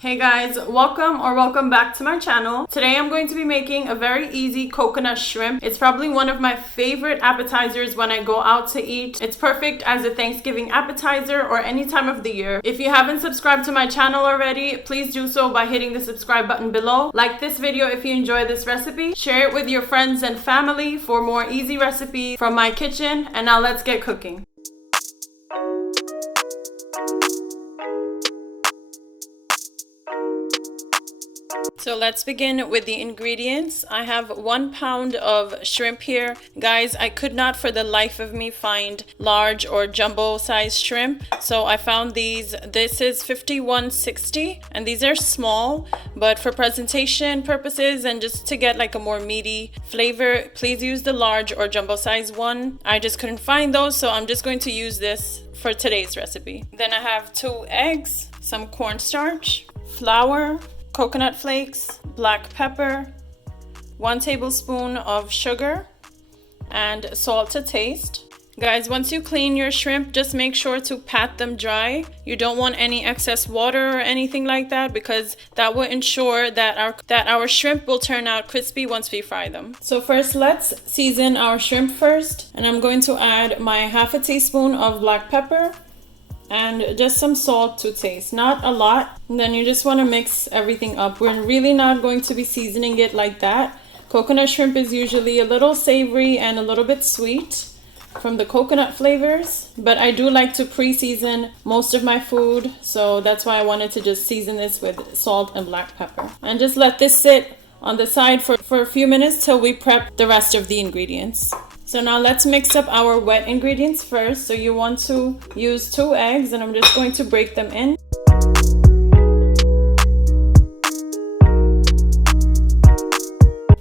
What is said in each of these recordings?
Hey guys, welcome back to my channel. Today I'm going to be making a very easy coconut shrimp. It's probably one of my favorite appetizers when I go out to eat. It's perfect as a Thanksgiving appetizer or any time of the year. If you haven't subscribed to my channel already, please do so by hitting the subscribe button below. Like this video if you enjoy this recipe. Share it with your friends and family for more easy recipes from my kitchen. And now let's get cooking. So let's begin with the ingredients. I have 1 pound of shrimp here. Guys, I could not for the life of me find large or jumbo size shrimp. So I found these. This is 51.60 and these are small, but for presentation purposes and just to get like a more meaty flavor, please use the large or jumbo size one. I just couldn't find those, so I'm just going to use this for today's recipe. Then I have 2 eggs, some cornstarch, flour, coconut flakes, black pepper, 1 tablespoon of sugar, and salt to taste. Guys, once you clean your shrimp, just make sure to pat them dry. You don't want any excess water or anything like that because that will ensure that our shrimp will turn out crispy once we fry them. So first, let's season our shrimp first. And I'm going to add my 1/2 teaspoon of black pepper and just some salt to taste, not a lot. And then you just want to mix everything up. We're really not going to be seasoning it like that. Coconut shrimp is usually a little savory and a little bit sweet from the coconut flavors, but I do like to pre-season most of my food, so that's why I wanted to just season this with salt and black pepper and just let this sit on the side for a few minutes till we prep the rest of the ingredients. So now let's mix up our wet ingredients first. So you want to use 2 eggs and I'm just going to break them in.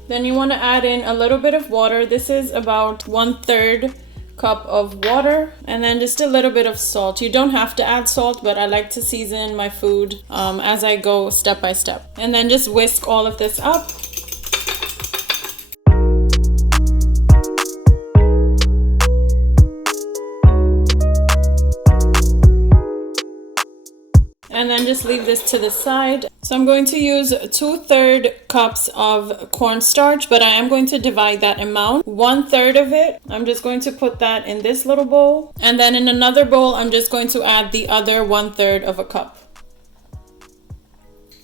Then you want to add in a little bit of water. This is about 1/3 cup of water, and then just a little bit of salt. You don't have to add salt, but I like to season my food as I go step by step. And then just whisk all of this up. And then just leave this to the side. So I'm going to use 2/3 cups of cornstarch, but I am going to divide that amount. 1/3 of it, I'm just going to put that in this little bowl. And then in another bowl, I'm just going to add the other 1/3 of a cup.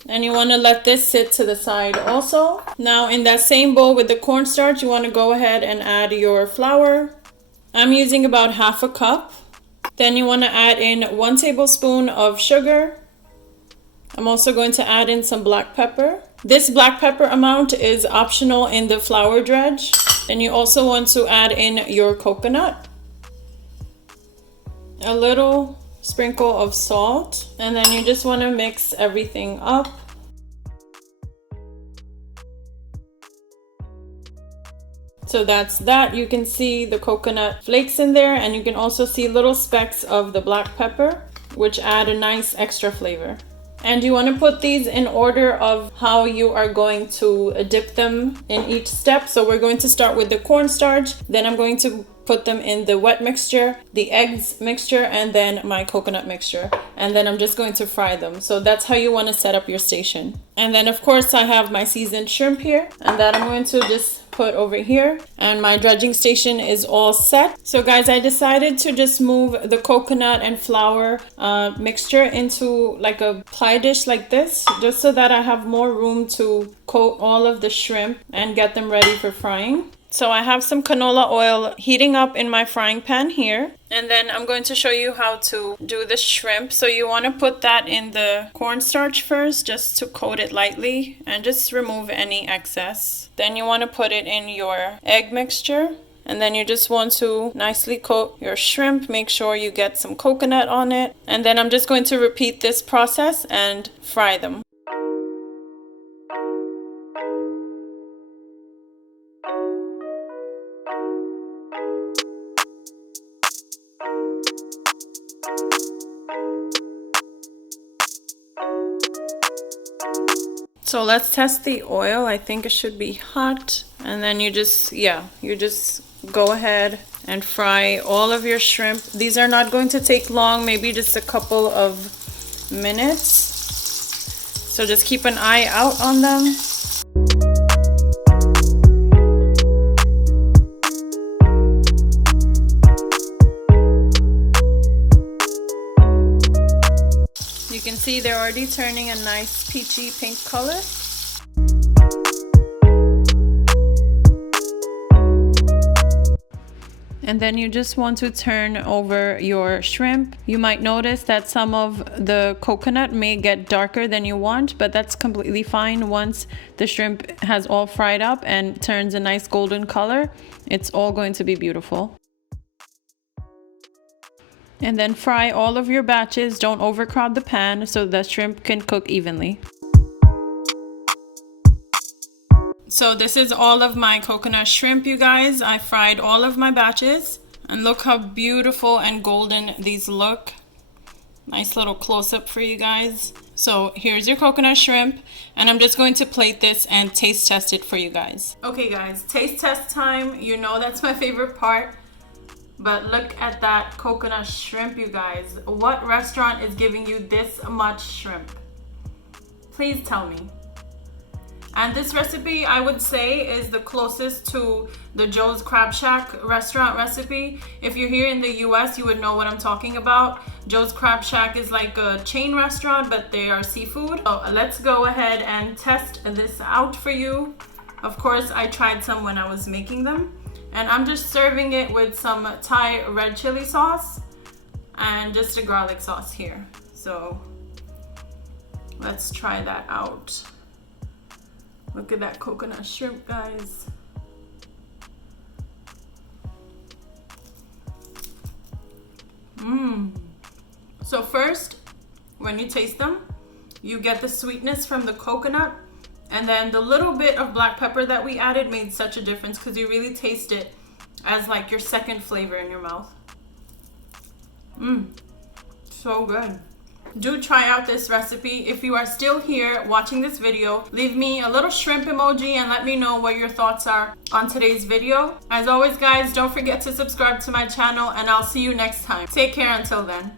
And you want to let this sit to the side also. Now in that same bowl with the cornstarch, you want to go ahead and add your flour. I'm using about 1/2 cup. Then you want to add in 1 tablespoon of sugar. I'm also going to add in some black pepper. This black pepper amount is optional in the flour dredge. And you also want to add in your coconut, a little sprinkle of salt, and then you just want to mix everything up. So that's that. You can see the coconut flakes in there, and you can also see little specks of the black pepper, which add a nice extra flavor. And you want to put these in order of how you are going to dip them in each step. So we're going to start with the cornstarch, then I'm going to put them in the wet mixture, the eggs mixture, and then my coconut mixture. And then I'm just going to fry them. So that's how you want to set up your station. And then of course I have my seasoned shrimp here, and that I'm going to just put over here, and my dredging station is all set. So guys, I decided to just move the coconut and flour mixture into like a pie dish like this, just so that I have more room to coat all of the shrimp and get them ready for frying. So I have some canola oil heating up in my frying pan here. And then I'm going to show you how to do the shrimp. So you want to put that in the cornstarch first, just to coat it lightly and just remove any excess. Then you want to put it in your egg mixture. And then you just want to nicely coat your shrimp. Make sure you get some coconut on it. And then I'm just going to repeat this process and fry them. So let's test the oil. I think it should be hot. And then you just go ahead and fry all of your shrimp. These are not going to take long, maybe just a couple of minutes. So just keep an eye out on them. You can see they're already turning a nice peachy pink color. And then you just want to turn over your shrimp. You might notice that some of the coconut may get darker than you want, but that's completely fine. Once the shrimp has all fried up and turns a nice golden color, it's all going to be beautiful. And then fry all of your batches. Don't overcrowd the pan so the shrimp can cook evenly. So this is all of my coconut shrimp, you guys. I fried all of my batches. And look how beautiful and golden these look. Nice little close-up for you guys. So here's your coconut shrimp. And I'm just going to plate this and taste test it for you guys. Okay guys, taste test time. You know that's my favorite part. But look at that coconut shrimp, you guys. What restaurant is giving you this much shrimp? Please tell me. And this recipe, I would say, is the closest to the Joe's Crab Shack restaurant recipe. If you're here in the US, you would know what I'm talking about. Joe's Crab Shack is like a chain restaurant, but they are seafood. So let's go ahead and test this out for you. Of course, I tried some when I was making them. And I'm just serving it with some Thai red chili sauce and just a garlic sauce here. So let's try that out. Look at that coconut shrimp, guys. So first, when you taste them, you get the sweetness from the coconut, and then the little bit of black pepper that we added made such a difference because you really taste it as like your second flavor in your mouth. So good. Do try out this recipe. If you are still here watching this video, leave me a little shrimp emoji and let me know what your thoughts are on today's video. As always, guys, don't forget to subscribe to my channel, and I'll see you next time. Take care until then.